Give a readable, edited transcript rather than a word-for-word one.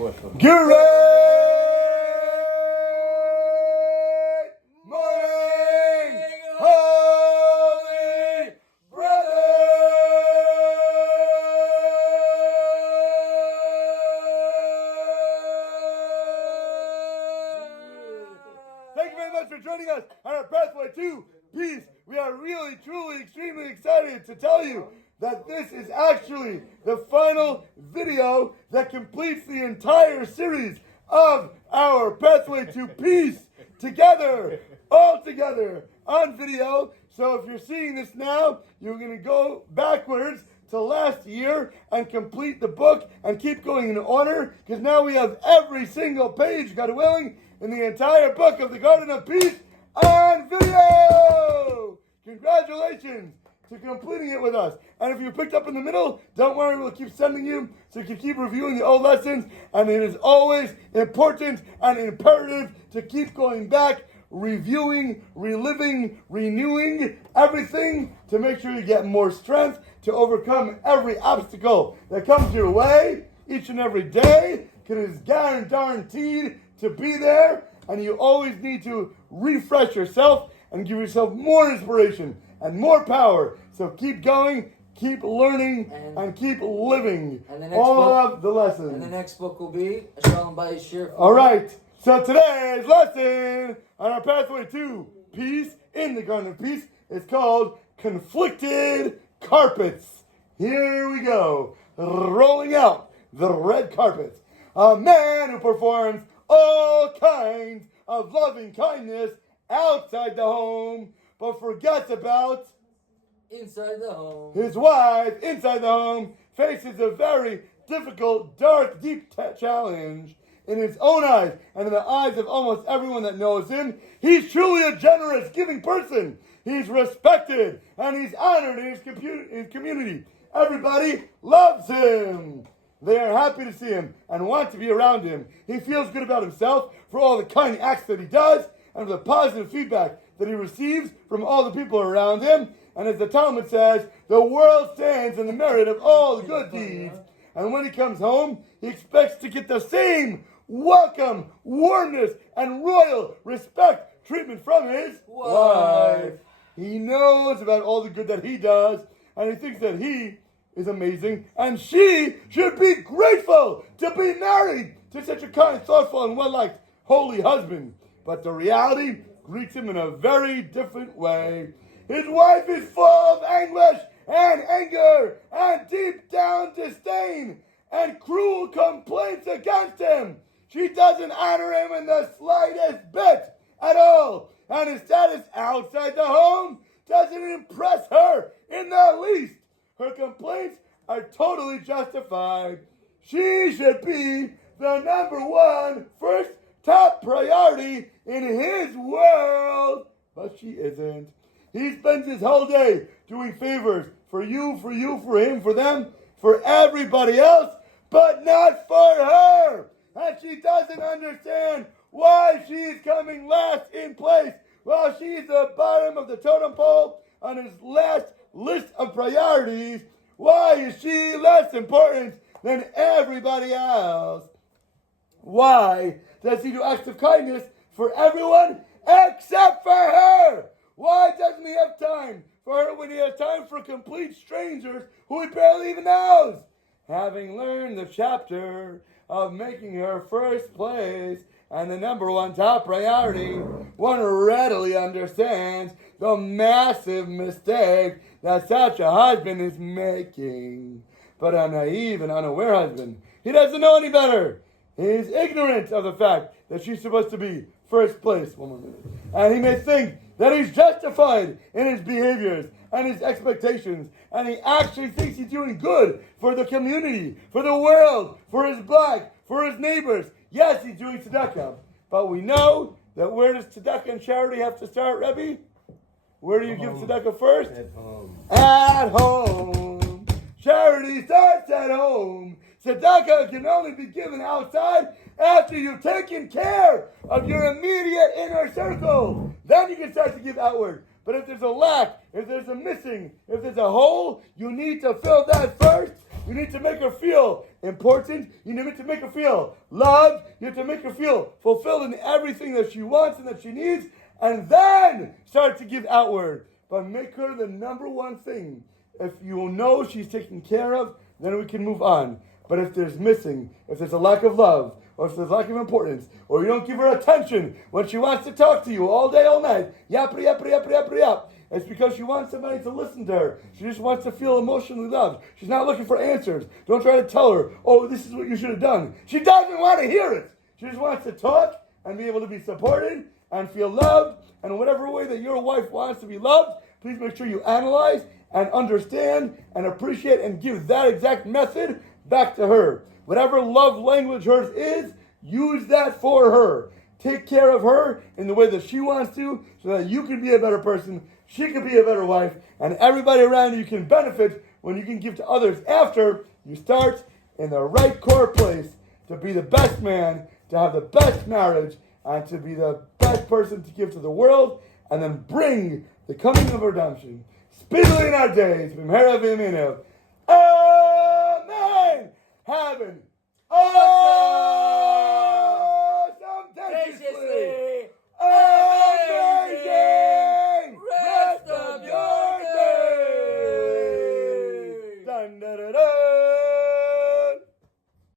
Great morning, holy brother. Thank you very much for joining us on our pathway to peace. We are really, truly, extremely excited to tell you that this is actually the final video that completes the entire series of our Pathway to Peace together, all together on video. So if you're seeing this now, you're going to go backwards to last year and complete the book and keep going in order, because now we have every single page, God willing, in the entire book of the Garden of Peace on video. Congratulations to completing it with us. And if you picked up in the middle, don't worry, we'll keep sending you so you can keep reviewing the old lessons. And it is always important and imperative to keep going back, reviewing, reliving, renewing everything to make sure you get more strength to overcome every obstacle that comes your way each and every day, because it's guaranteed to be there. And you always need to refresh yourself and give yourself more inspiration and more power. So keep going, keep learning, and keep living all of the lessons. And the next book will be a Shalom Bayishir. All right. So today's lesson on our pathway to peace in the Garden of Peace is called Conflicted Carpets. Here we go. Rolling out the red carpets. A man who performs all kinds of loving kindness outside the home, but forgets about inside the home. His wife inside the home faces a very difficult, dark, deep challenge in his own eyes and in the eyes of almost everyone that knows him. He's truly a generous, giving person. He's respected and he's honored in his community. Everybody loves him. They are happy to see him and want to be around him. He feels good about himself for all the kind acts that he does and for the positive feedback that he receives from all the people around him. And as the Talmud says, the world stands in the merit of all the good deeds. And when he comes home, he expects to get the same welcome, warmness, and royal respect treatment from his wife. He knows about all the good that he does, and he thinks that he is amazing, and she should be grateful to be married to such a kind, thoughtful, and well-liked holy husband. But the reality greets him in a very different way. His wife is full of anguish and anger and deep down disdain and cruel complaints against him. She doesn't honor him in the slightest bit at all, and his status outside the home doesn't impress her in the least. Her complaints are totally justified. She should be the number one, first, top priority in his world, but she isn't. He spends his whole day doing favors for you, for him, for them, for everybody else, but not for her. And she doesn't understand why she is coming last in place while she's the bottom of the totem pole on his last list of priorities. Why is she less important than everybody else? Why does he do acts of kindness for everyone except for her? Why doesn't he have time for her when he has time for complete strangers who he barely even knows? Having learned the chapter of making her first place and the number one top priority, one readily understands the massive mistake that such a husband is making. But a naive and unaware husband, he doesn't know any better. He's ignorant of the fact that she's supposed to be first place. One more minute. And he may think that he's justified in his behaviors and his expectations, and he actually thinks he's doing good for the community, for the world, for his black, for his neighbors. Yes, he's doing tzedakah, but we know that where does tzedakah and charity have to start, Rebbe? Where do you give tzedakah first? At home. At home. Charity starts at home. Tzedakah can only be given outside after you've taken care of your immediate inner circle. Then you can start to give outward. But if there's a lack, if there's a missing, if there's a hole, you need to fill that first. You need to make her feel important. You need to make her feel loved. You have to make her feel fulfilled in everything that she wants and that she needs. And then start to give outward. But make her the number one thing. If you know she's taken care of, then we can move on. But if there's missing, if there's a lack of love, or if there's lack of importance, or you don't give her attention when she wants to talk to you all day, all night, yap, it's because she wants somebody to listen to her. She just wants to feel emotionally loved. She's not looking for answers. Don't try to tell her, oh, this is what you should have done. She doesn't want to hear it. She just wants to talk and be able to be supported and feel loved. And in whatever way that your wife wants to be loved, please make sure you analyze and understand and appreciate and give that exact method back to her. Whatever love language hers is, use that for her. Take care of her in the way that she wants to so that you can be a better person, she can be a better wife, and everybody around you can benefit when you can give to others after you start in the right core place to be the best man, to have the best marriage, and to be the best person to give to the world, and then bring the coming of redemption speedily in our days. Amen. Have an